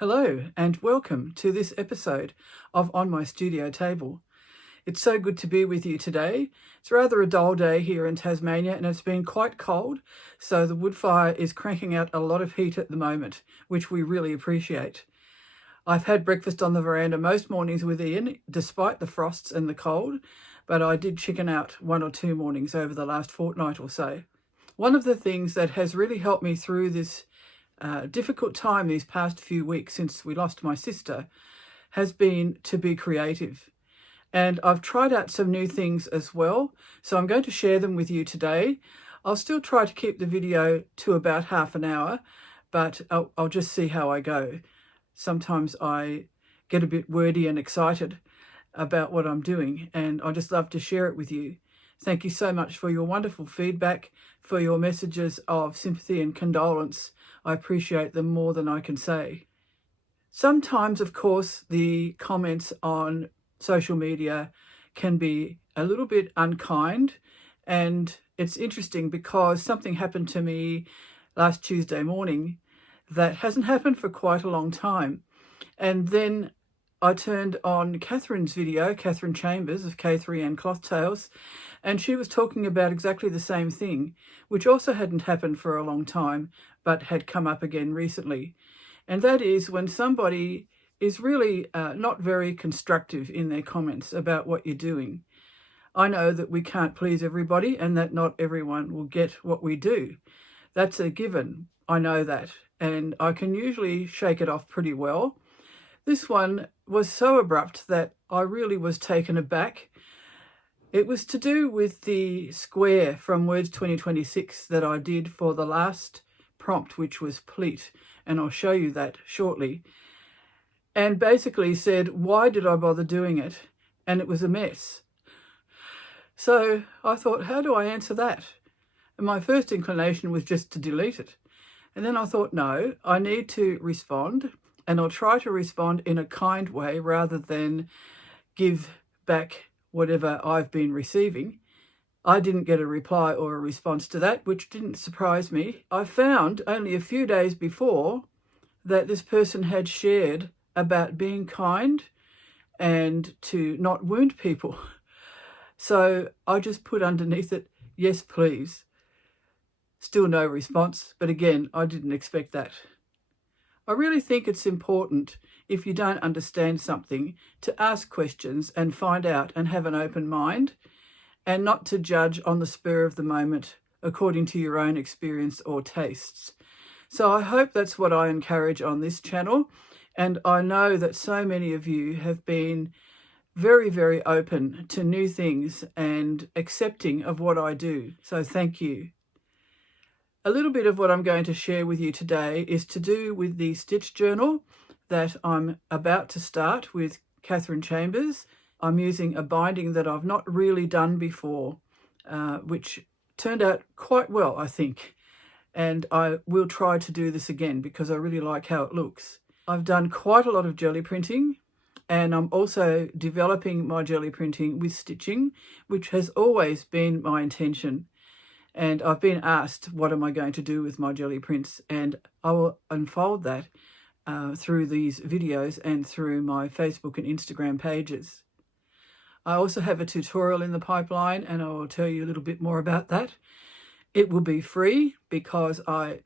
Hello and welcome to this episode of On My Studio Table. It's so good to be with you today. It's rather a dull day here in Tasmania and it's been quite cold, so the wood fire is cranking out a lot of heat at the moment, which we really appreciate. I've had breakfast on the veranda most mornings with Ian, despite the frosts and the cold, but I did chicken out one or two mornings over the last fortnight or so. One of the things that has really helped me through this difficult time these past few weeks since we lost my sister has been to be creative. And I've tried out some new things as well, so I'm going to share them with you today. I'll still try to keep the video to about half an hour, but I'll just see how I go. Sometimes I get a bit wordy and excited about what I'm doing, and I just love to share it with you. Thank you so much for your wonderful feedback, for your messages of sympathy and condolence. I appreciate them more than I can say. Sometimes, of course, the comments on social media can be a little bit unkind, and it's interesting because something happened to me last Tuesday morning that hasn't happened for quite a long time. And then I turned on Catherine's video, Catherine Chambers of K3N Cloth Tales, and she was talking about exactly the same thing, which also hadn't happened for a long time, but had come up again recently. And that is when somebody is really not very constructive in their comments about what you're doing. I know that we can't please everybody and that not everyone will get what we do. That's a given. I know that. And I can usually shake it off pretty well. This one was so abrupt that I really was taken aback. It was to do with the square from Words 2026 that I did for the last prompt, which was pleat, and I'll show you that shortly. And basically said, why did I bother doing it? And it was a mess. So I thought, how do I answer that? And my first inclination was just to delete it. And then I thought, no, I need to respond. And I'll try to respond in a kind way rather than give back whatever I've been receiving. I didn't get a reply or a response to that, which didn't surprise me. I found only a few days before that this person had shared about being kind and to not wound people. So I just put underneath it, yes, please. Still no response, but again, I didn't expect that. I really think it's important, if you don't understand something, to ask questions and find out and have an open mind, and not to judge on the spur of the moment according to your own experience or tastes. So I hope that's what I encourage on this channel, and I know that so many of you have been very, very open to new things and accepting of what I do. So thank you. A little bit of what I'm going to share with you today is to do with the stitch journal that I'm about to start with Catherine Chambers. I'm using a binding that I've not really done before, which turned out quite well, I think. And I will try to do this again because I really like how it looks. I've done quite a lot of jelly printing, and I'm also developing my jelly printing with stitching, which has always been my intention. And I've been asked, what am I going to do with my jelly prints? And I will unfold that through these videos and through my Facebook and Instagram pages. I also have a tutorial in the pipeline, and I will tell you a little bit more about that. It will be free because I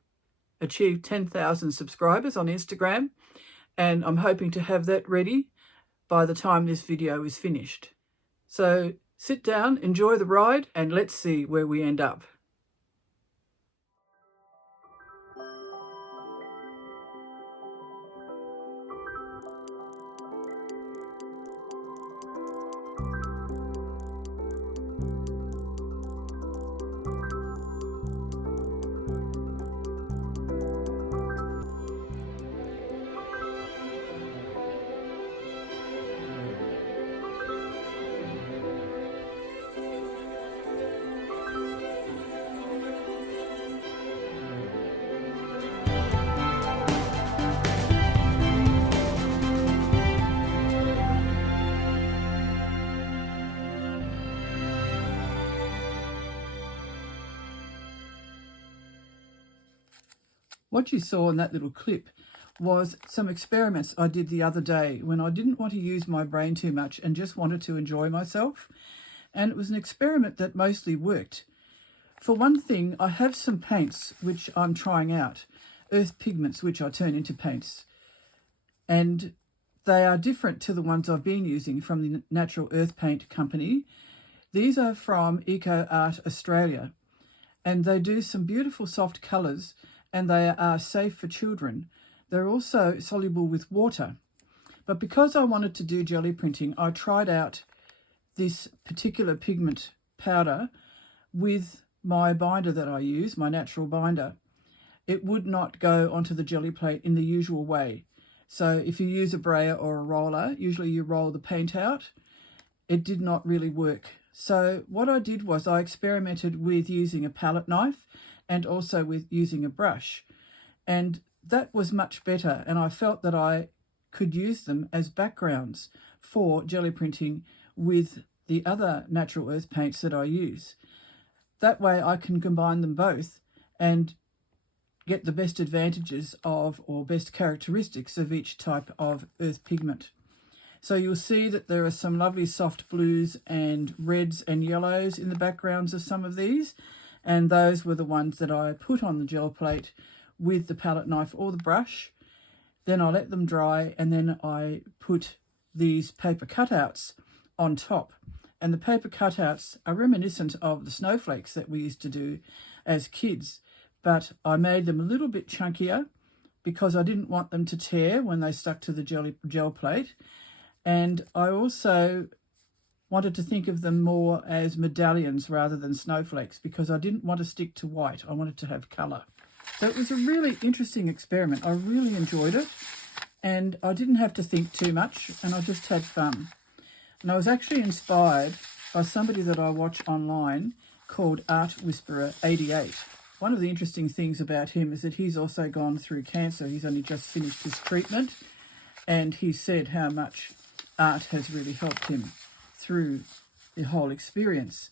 achieved 10,000 subscribers on Instagram, and I'm hoping to have that ready by the time this video is finished. So sit down, enjoy the ride, and let's see where we end up. What you saw in that little clip was some experiments I did the other day when I didn't want to use my brain too much and just wanted to enjoy myself. And it was an experiment that mostly worked. For one thing, I have some paints which I'm trying out, earth pigments which I turn into paints. And they are different to the ones I've been using from the Natural Earth Paint Company. These are from Eco Art Australia, and they do some beautiful soft colours, and they are safe for children. They're also soluble with water. But because I wanted to do jelly printing, I tried out this particular pigment powder with my binder that I use, my natural binder. It would not go onto the jelly plate in the usual way. So if you use a brayer or a roller, usually you roll the paint out. It did not really work. So what I did was I experimented with using a palette knife and also with using a brush. And that was much better. And I felt that I could use them as backgrounds for jelly printing with the other natural earth paints that I use. That way I can combine them both and get the best advantages of, or best characteristics of, each type of earth pigment. So you'll see that there are some lovely soft blues and reds and yellows in the backgrounds of some of these, and those were the ones that I put on the gel plate with the palette knife or the brush. Then I let them dry, and then I put these paper cutouts on top. And the paper cutouts are reminiscent of the snowflakes that we used to do as kids, but I made them a little bit chunkier because I didn't want them to tear when they stuck to the gel plate. And I also wanted to think of them more as medallions rather than snowflakes because I didn't want to stick to white. I wanted to have colour. So it was a really interesting experiment. I really enjoyed it, and I didn't have to think too much, and I just had fun. And I was actually inspired by somebody that I watch online called Art Whisperer 88. One of the interesting things about him is that he's also gone through cancer. He's only just finished his treatment, and he said how much art has really helped him through the whole experience.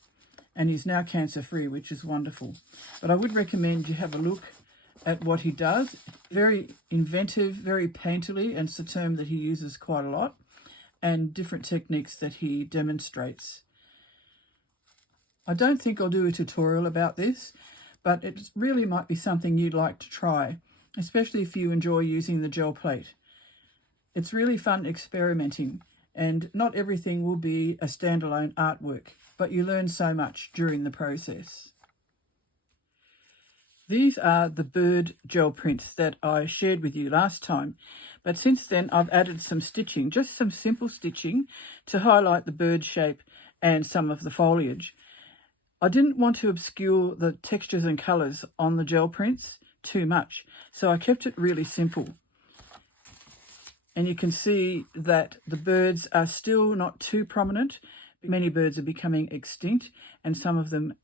And he's now cancer-free, which is wonderful. But I would recommend you have a look at what he does. Very inventive, very painterly, and it's a term that he uses quite a lot, and different techniques that he demonstrates. I don't think I'll do a tutorial about this, but it really might be something you'd like to try, especially if you enjoy using the gel plate. It's really fun experimenting, and not everything will be a standalone artwork, but you learn so much during the process. These are the bird gel prints that I shared with you last time, but since then I've added some stitching, just some simple stitching to highlight the bird shape and some of the foliage. I didn't want to obscure the textures and colours on the gel prints too much, so I kept it really simple. And you can see that the birds are still not too prominent. Many birds are becoming extinct, and some of them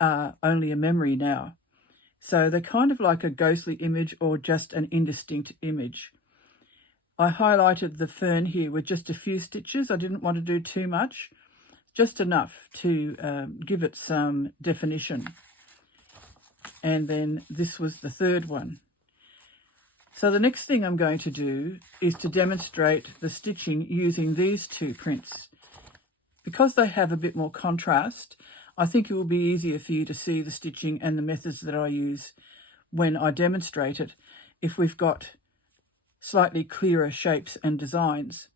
are only a memory now. So they're kind of like a ghostly image or just an indistinct image. I highlighted the fern here with just a few stitches. I didn't want to do too much, just enough to give it some definition. And then this was the third one. So the next thing I'm going to do is to demonstrate the stitching using these two prints. Because they have a bit more contrast, I think it will be easier for you to see the stitching and the methods that I use when I demonstrate it if we've got slightly clearer shapes and designs.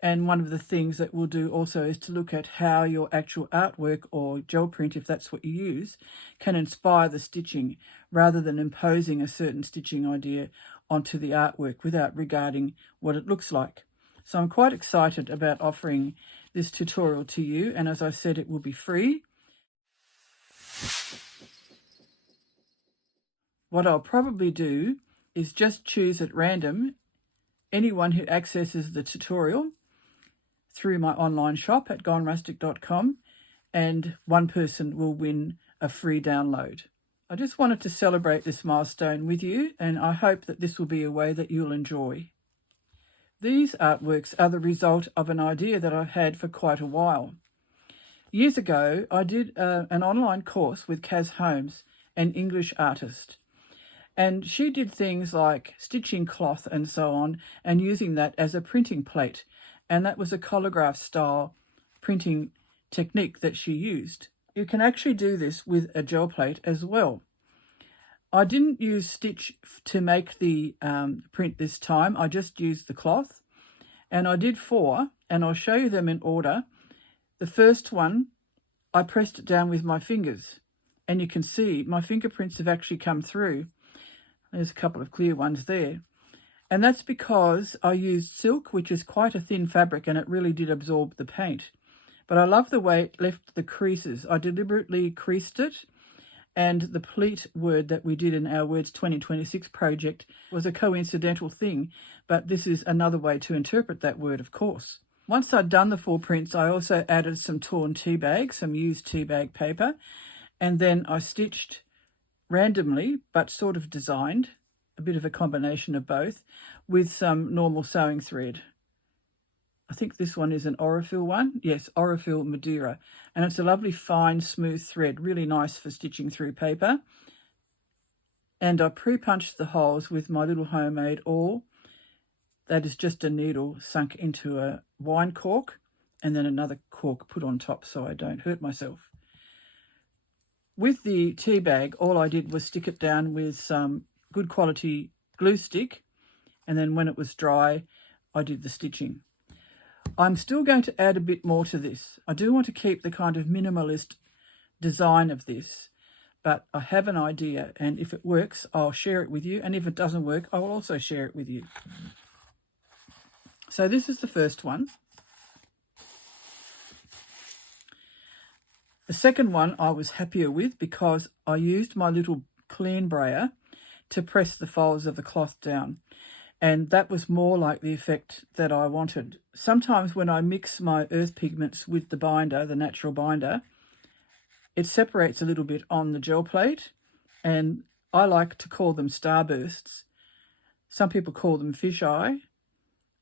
And one of the things that we'll do also is to look at how your actual artwork or gel print, if that's what you use, can inspire the stitching rather than imposing a certain stitching idea onto the artwork without regarding what it looks like. So I'm quite excited about offering this tutorial to you, and as I said, it will be free. What I'll probably do is just choose at random anyone who accesses the tutorial through my online shop at gonerustic.com, and one person will win a free download. I just wanted to celebrate this milestone with you, and I hope that this will be a way that you'll enjoy. These artworks are the result of an idea that I've had for quite a while. Years ago, I did an online course with Kaz Holmes, an English artist, And she did things like stitching cloth and so on, and using that as a printing plate. And that was a Collagraph style printing technique that she used. You can actually do this with a gel plate as well. I didn't use stitch to make the print this time. I just used the cloth, and I did 4, and I'll show you them in order. The first one, I pressed it down with my fingers, and you can see my fingerprints have actually come through. There's a couple of clear ones there. And that's because I used silk, which is quite a thin fabric, and it really did absorb the paint. But I love the way it left the creases. I deliberately creased it, and the pleat word that we did in our Words 2026 project was a coincidental thing, but this is another way to interpret that word, of course. Once I'd done the 4 prints, I also added some torn tea bag, some used tea bag paper, and then I stitched randomly, but sort of designed, a bit of a combination of both, with some normal sewing thread. I think this one is an Aurifil one. Yes, Aurifil Madeira. And it's a lovely fine, smooth thread, really nice for stitching through paper. And I pre-punched the holes with my little homemade awl. That is just a needle sunk into a wine cork, and then another cork put on top so I don't hurt myself. With the tea bag, all I did was stick it down with some good quality glue stick, and then when it was dry, I did the stitching. I'm still going to add a bit more to this. I do want to keep the kind of minimalist design of this, but I have an idea, and if it works, I'll share it with you, and if it doesn't work, I will also share it with you. So this is the first one. The second one I was happier with because I used my little clean brayer to press the folds of the cloth down, and that was more like the effect that I wanted. Sometimes when I mix my earth pigments with the binder, the natural binder, it separates a little bit on the gel plate, and I like to call them starbursts. Some people call them fisheye,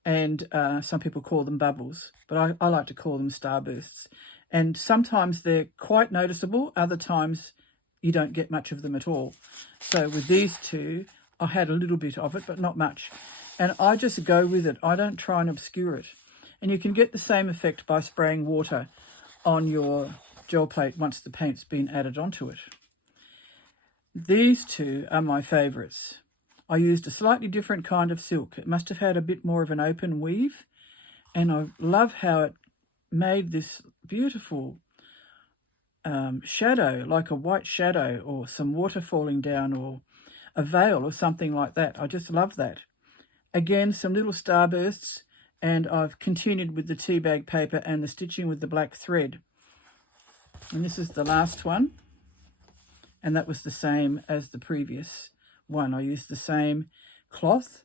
and some people call them bubbles, but I like to call them starbursts. And sometimes they're quite noticeable, other times you don't get much of them at all. So with these two, I had a little bit of it, but not much. And I just go with it. I don't try and obscure it. And you can get the same effect by spraying water on your gel plate once the paint's been added onto it. These two are my favourites. I used a slightly different kind of silk. It must have had a bit more of an open weave. And I love how it made this beautiful shadow, like a white shadow or some water falling down or a veil or something like that. I just love that. Again, some little starbursts, and I've continued with the tea bag paper and the stitching with the black thread. And this is the last one, and that was the same as the previous one. I used the same cloth,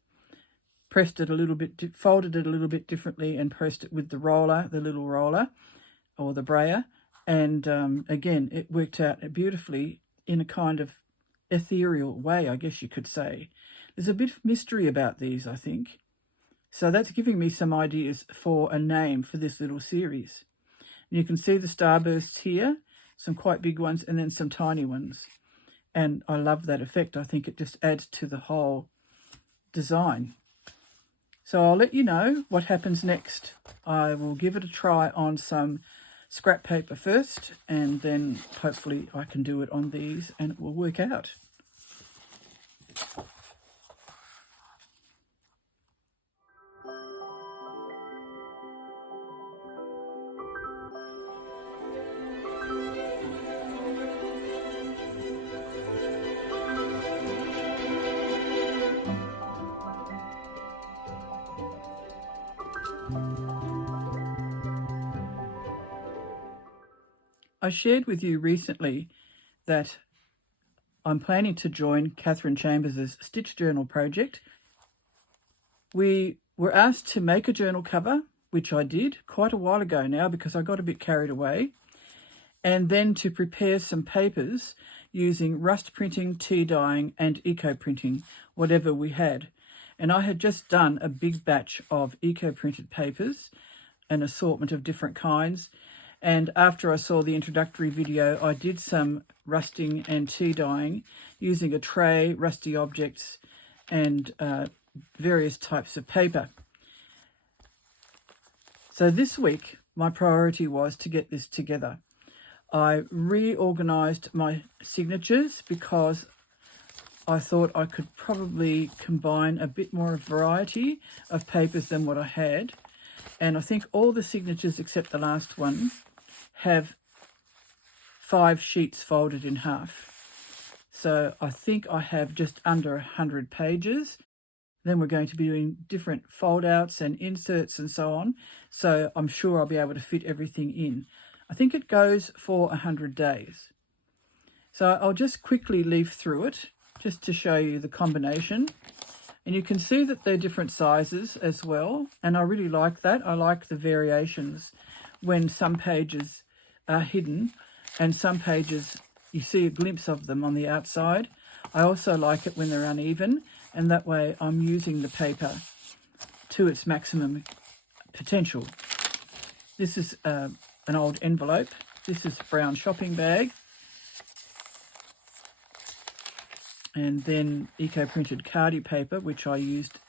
pressed it a little bit, folded it a little bit differently, and pressed it with the roller, the little roller or the brayer. And again, it worked out beautifully in a kind of ethereal way, I guess you could say. There's a bit of mystery about these, I think. So that's giving me some ideas for a name for this little series. And you can see the starbursts here, some quite big ones and then some tiny ones. And I love that effect. I think it just adds to the whole design. So I'll let you know what happens next. I will give it a try on some scrap paper first, and then hopefully I can do it on these and it will work out. I shared with you recently that I'm planning to join Catherine Chambers' Stitch Journal project. We were asked to make a journal cover, which I did quite a while ago now because I got a bit carried away, and then to prepare some papers using rust printing, tea dyeing, and eco printing, whatever we had. And I had just done a big batch of eco printed papers, an assortment of different kinds, And after I saw the introductory video, I did some rusting and tea dyeing using a tray, rusty objects, and various types of paper. So this week, my priority was to get this together. I reorganized my signatures because I thought I could probably combine a bit more variety of papers than what I had. And I think all the signatures except the last one have 5 sheets folded in half. So I think I have just under 100 pages. Then we're going to be doing different fold outs and inserts and so on. So I'm sure I'll be able to fit everything in. I think it goes for 100 days. So I'll just quickly leaf through it just to show you the combination. And you can see that they're different sizes as well. And I really like that. I like the variations when some pages are hidden and some pages you see a glimpse of them on the outside. I also like it when they're uneven, and that way I'm using the paper to its maximum potential. This is an old envelope. This is a brown shopping bag. And then eco-printed cardie paper, which I used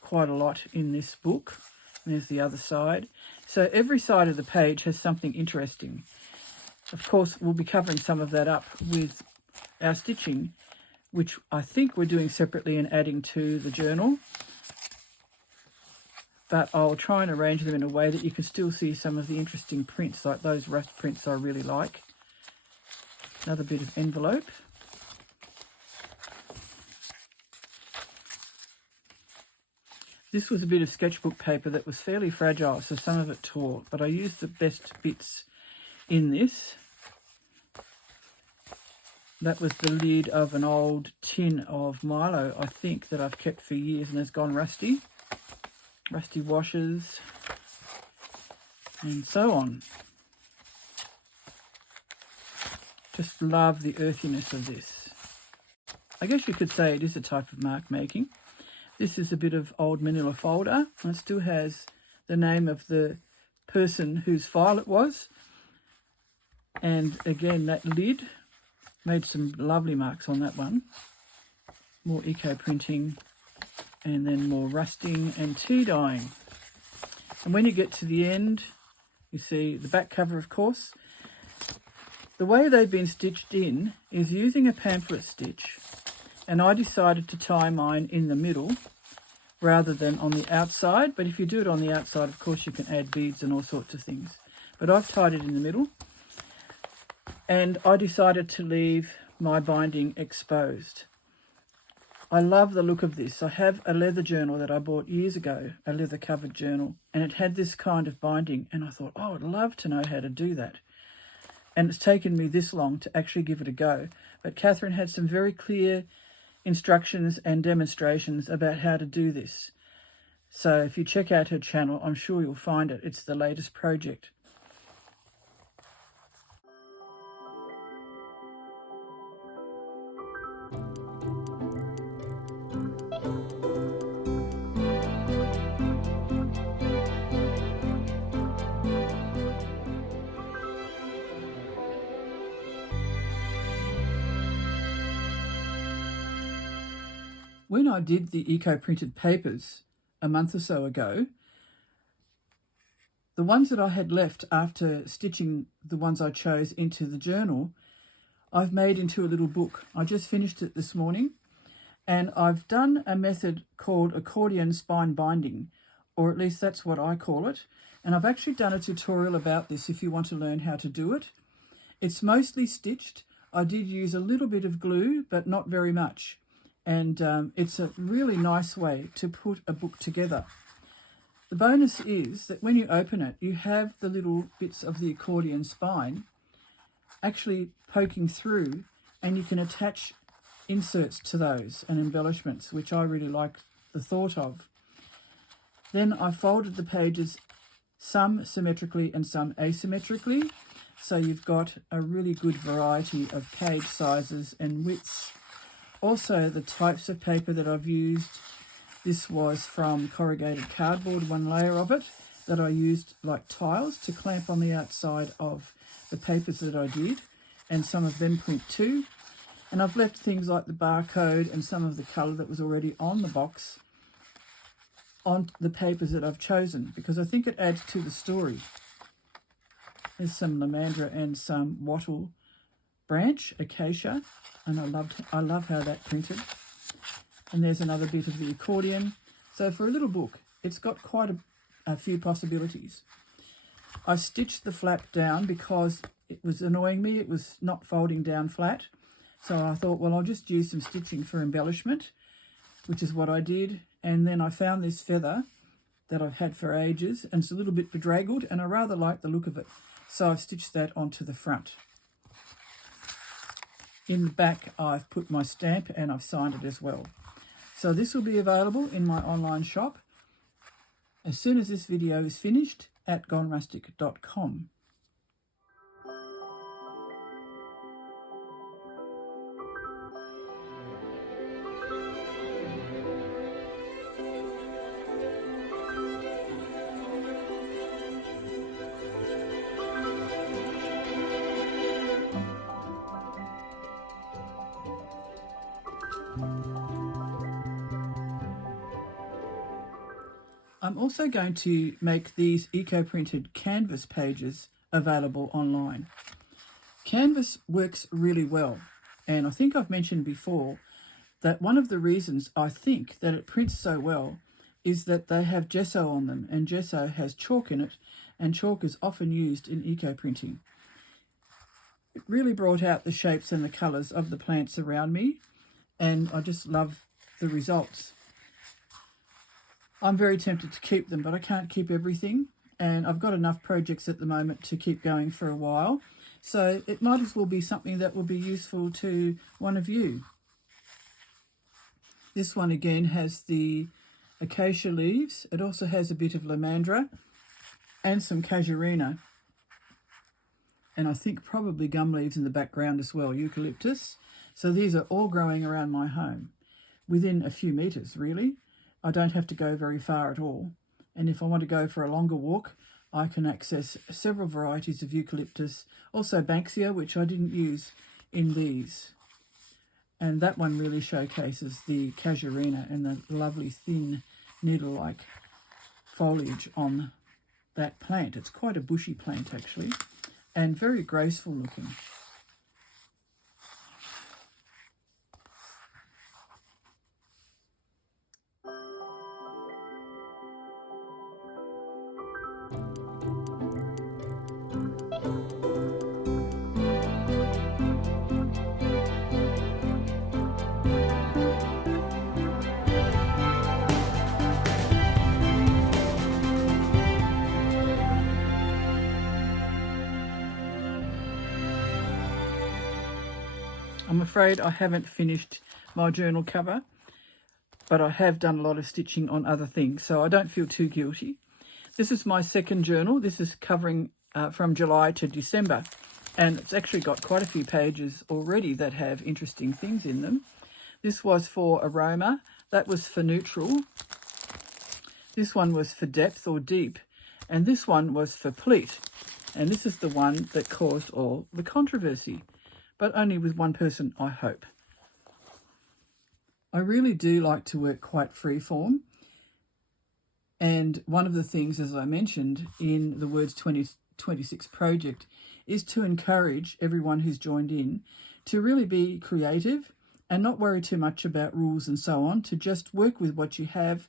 quite a lot in this book. And there's the other side. So every side of the page has something interesting. Of course, we'll be covering some of that up with our stitching, which I think we're doing separately and adding to the journal. But I'll try and arrange them in a way that you can still see some of the interesting prints, like those rust prints I really like. Another bit of envelope. This was a bit of sketchbook paper that was fairly fragile, so some of it tore, but I used the best bits in this. That was the lid of an old tin of Milo, I think, that I've kept for years and has gone rusty. Rusty washers, and so on. Just love the earthiness of this. I guess you could say it is a type of mark making. This is a bit of old manila folder, and it still has the name of the person whose file it was. And again, that lid made some lovely marks on that one. More eco-printing, and then more rusting and tea dyeing. And when you get to the end, you see the back cover, of course. The way they've been stitched in is using a pamphlet stitch, and I decided to tie mine in the middle rather than on the outside. But if you do it on the outside, of course, you can add beads and all sorts of things. But I've tied it in the middle, and I decided to leave my binding exposed. I love the look of this. I have a leather journal that I bought years ago, a leather covered journal, and it had this kind of binding, and I thought, oh, I'd love to know how to do that. And it's taken me this long to actually give it a go. But Catherine had some very clear instructions and demonstrations about how to do this. So if you check out her channel, I'm sure you'll find it. It's the latest project. When I did the eco-printed papers a month or so ago, the ones that I had left after stitching the ones I chose into the journal, I've made into a little book. I just finished it this morning, and I've done a method called accordion spine binding, or at least that's what I call it. And I've actually done a tutorial about this if you want to learn how to do it. It's mostly stitched. I did use a little bit of glue, but not very much. And it's a really nice way to put a book together. The bonus is that when you open it, you have the little bits of the accordion spine actually poking through, and you can attach inserts to those and embellishments, which I really like the thought of. Then I folded the pages, some symmetrically and some asymmetrically, so you've got a really good variety of page sizes and widths. Also, the types of paper that I've used, this was from corrugated cardboard, one layer of it, that I used like tiles to clamp on the outside of the papers that I did, and some of them print too. And I've left things like the barcode and some of the colour that was already on the box on the papers that I've chosen, because I think it adds to the story. There's some lamandra and some wattle branch, acacia, and I love how that printed. And there's another bit of the accordion. So for a little book, it's got quite a few possibilities. I stitched the flap down because it was annoying me. It was not folding down flat. So I thought, well, I'll just use some stitching for embellishment, which is what I did. And then I found this feather that I've had for ages, and it's a little bit bedraggled, and I rather like the look of it. So I've stitched that onto the front. In the back, I've put my stamp and I've signed it as well. So this will be available in my online shop as soon as this video is finished at gonerustic.com. I'm also going to make these eco-printed canvas pages available online. Canvas works really well, and I think I've mentioned before that one of the reasons I think that it prints so well is that they have gesso on them, and gesso has chalk in it, and chalk is often used in eco-printing. It really brought out the shapes and the colours of the plants around me, and I just love the results. I'm very tempted to keep them, but I can't keep everything, and I've got enough projects at the moment to keep going for a while, so it might as well be something that will be useful to one of you. This one again has the acacia leaves. It also has a bit of lamandra and some casuarina, and I think probably gum leaves in the background as well, eucalyptus. So these are all growing around my home within a few metres really. I don't have to go very far at all. And if I want to go for a longer walk, I can access several varieties of eucalyptus. Also Banksia, which I didn't use in these. And that one really showcases the casuarina and the lovely thin needle-like foliage on that plant. It's quite a bushy plant actually, and very graceful looking. I'm afraid I haven't finished my journal cover, but I have done a lot of stitching on other things, so I don't feel too guilty. This is my second journal. This is covering from July to December, and it's actually got quite a few pages already that have interesting things in them. This was for aroma, that was for neutral, this one was for depth or deep, and this one was for pleat. And this is the one that caused all the controversy, but only with one person, I hope. I really do like to work quite freeform, and one of the things, as I mentioned, in the Words 2026 project is to encourage everyone who's joined in to really be creative and not worry too much about rules and so on, to just work with what you have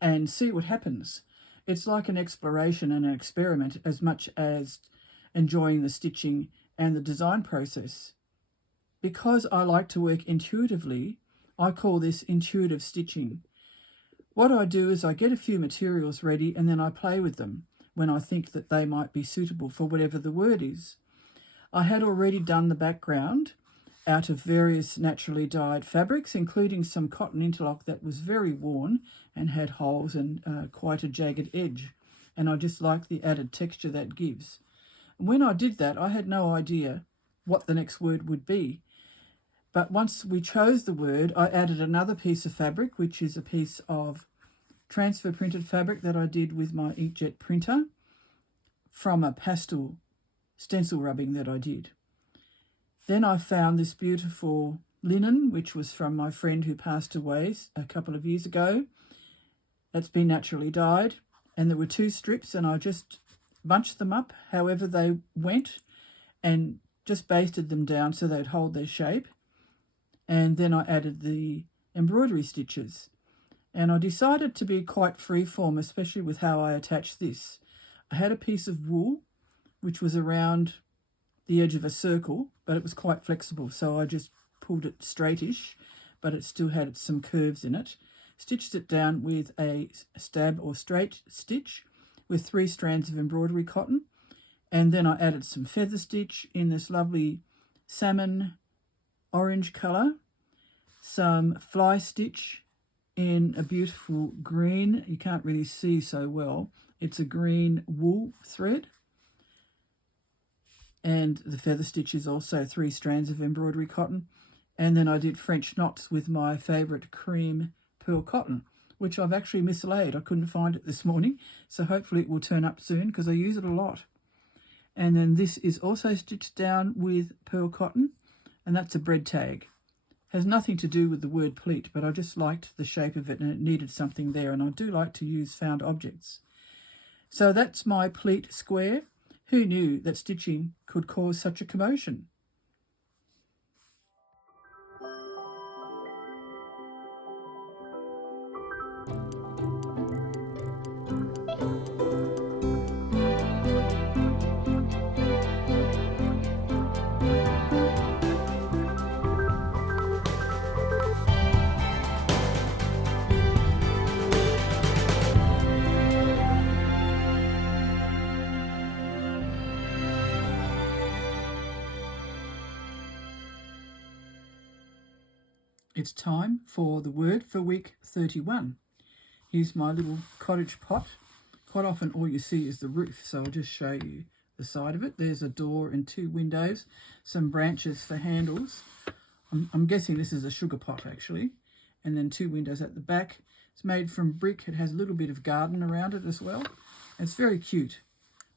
and see what happens. It's like an exploration and an experiment as much as enjoying the stitching and the design process. Because I like to work intuitively, I call this intuitive stitching. What I do is I get a few materials ready and then I play with them when I think that they might be suitable for whatever the word is. I had already done the background out of various naturally dyed fabrics, including some cotton interlock that was very worn and had holes and quite a jagged edge. And I just like the added texture that gives. When I did that, I had no idea what the next word would be. But once we chose the word, I added another piece of fabric, which is a piece of transfer printed fabric that I did with my inkjet printer from a pastel stencil rubbing that I did. Then I found this beautiful linen, which was from my friend who passed away a couple of years ago. That's been naturally dyed. And there were 2 strips, and I just bunched them up however they went and just basted them down so they'd hold their shape. And then I added the embroidery stitches. And I decided to be quite freeform, especially with how I attached this. I had a piece of wool, which was around the edge of a circle, but it was quite flexible, so I just pulled it straightish, but it still had some curves in it. Stitched it down with a stab or straight stitch with 3 strands of embroidery cotton, and then I added some feather stitch in this lovely salmon orange colour, some fly stitch in a beautiful green. You can't really see so well. It's a green wool thread. And the feather stitch is also 3 strands of embroidery cotton. And then I did French knots with my favourite cream pearl cotton, which I've actually mislaid. I couldn't find it this morning, so hopefully it will turn up soon because I use it a lot. And then this is also stitched down with pearl cotton, and that's a bread tag. Has nothing to do with the word pleat, but I just liked the shape of it and it needed something there, and I do like to use found objects. So that's my pleat square. Who knew that stitching could cause such a commotion? It's time for the word for week 31. Here's my little cottage pot. Quite often all you see is the roof, so I'll just show you the side of it. There's a door and 2 windows, some branches for handles. I'm guessing this is a sugar pot actually. And then 2 windows at the back. It's made from brick. It has a little bit of garden around it as well. It's very cute.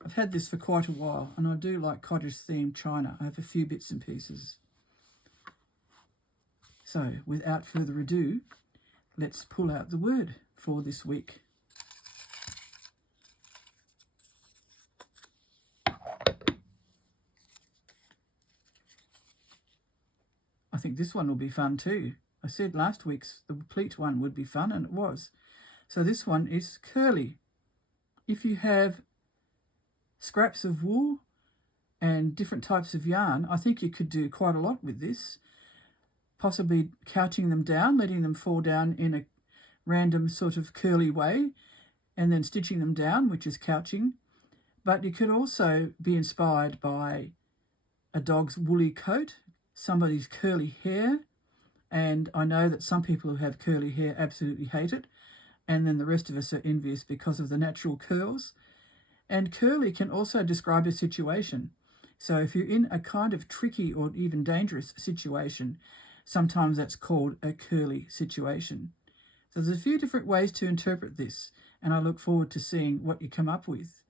I've had this for quite a while, and I do like cottage themed china. I have a few bits and pieces. So, without further ado, let's pull out the word for this week. I think this one will be fun too. I said last week's, the pleat one, would be fun, and it was. So this one is curly. If you have scraps of wool and different types of yarn, I think you could do quite a lot with this. Possibly couching them down, letting them fall down in a random sort of curly way, and then stitching them down, which is couching. But you could also be inspired by a dog's woolly coat, somebody's curly hair, and I know that some people who have curly hair absolutely hate it, and then the rest of us are envious because of the natural curls. And curly can also describe a situation. So if you're in a kind of tricky or even dangerous situation, sometimes that's called a curly situation. So there's a few different ways to interpret this, and I look forward to seeing what you come up with.